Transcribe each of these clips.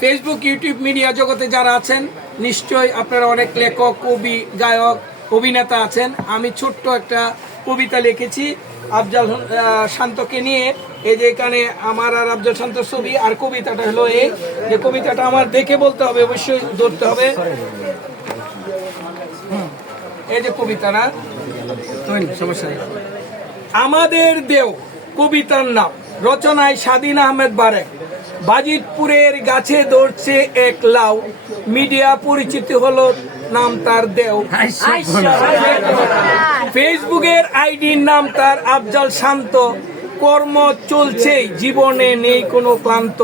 Facebook YouTube media জগতে যারা আছেন নিশ্চয়ই আপনারা অনেক লেখক, কবি, গায়ক, অভিনেতা আছেন। আমি ছোট্ট একটা কবিতা লিখেছি আফজাল শান্তকে নিয়ে। এই যে এখানে আমার আর আফজাল শান্তর ছবি, আর কবিতাটা হলো এই যে কবিতাটা আমার দেখে বলতে হবে, অবশ্যই ধরতে হবে। এই যে কবিতাটা, সমস্যা নেই। আমাদের দেও কবিতার নাম, রচনায় স্বাধীন আহমেদ বারেক। বাজিতপুরের গাছে ধরছে এক লাউ, মিডিয়া পরিচিত হলো নাম তার দেও। ফেসবুকের আইডির নাম তার আফজাল শান্ত। কর্ম চলছেই, জীবনে নেই কোনো ক্লান্ত।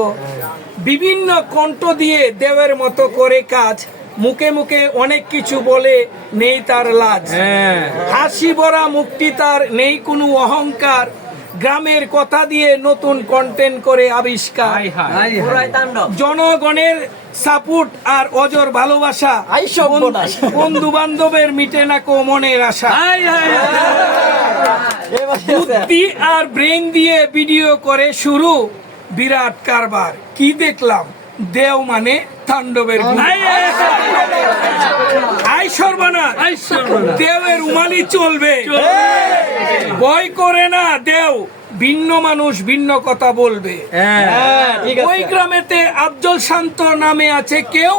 বিভিন্ন কণ্ঠ দিয়ে দেওয়ের মতো করে কাজ, মুখে মুখে অনেক কিছু বলে, নেই তার লাজ। হাসি ভরা মুক্তি তার, নেই কোনো অহংকার। গ্রামের কথা দিয়ে নতুন কন্টেন্ট করে আবিষ্কার। জনগণের সাপোর্ট আর অজর ভালোবাসা, বন্ধু বান্ধবের মিটে না কো মনের আশা। বুদ্ধি আর ব্রেন দিয়ে ভিডিও করে শুরু, বিরাট কারবার। কি দেখলাম, দেও মানে তাণ্ডবের গুণ। আই সর্বনাশ, দেওয়ের উমালি চলবে, ভয় করে না দেও, ভিন্ন মানুষ ভিন্ন কথা বলবে। ওই গ্রামেতে আফজল শান্ত নামে আছে কেউ,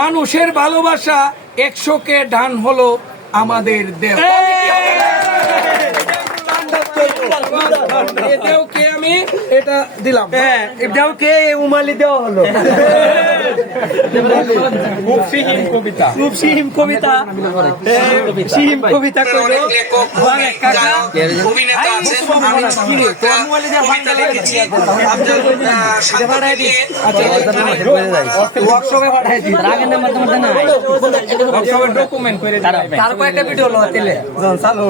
মানুষের ভালোবাসা 100কে ধান হলো আমাদের দেও। দেওকে আমি এটা দিলাম, দেওকে উমালি দেওয়া হলো। খুব সিহিম কবিতা, খুব সিহিম কবিতা, সিহিম কবিতা কইলো। অনেক কাকা অভিনেতা আছে, আমি কবিতা লিখেছি আফজাল শান্তকে নিয়ে। ওয়ার্কশপে পাঠাই দিই, রাগের নাম্বার তোমার জানা নাই, ওয়ার্কশপে ডকুমেন্ট করে তারপর একটা ভিডিও হলো তেলে চালু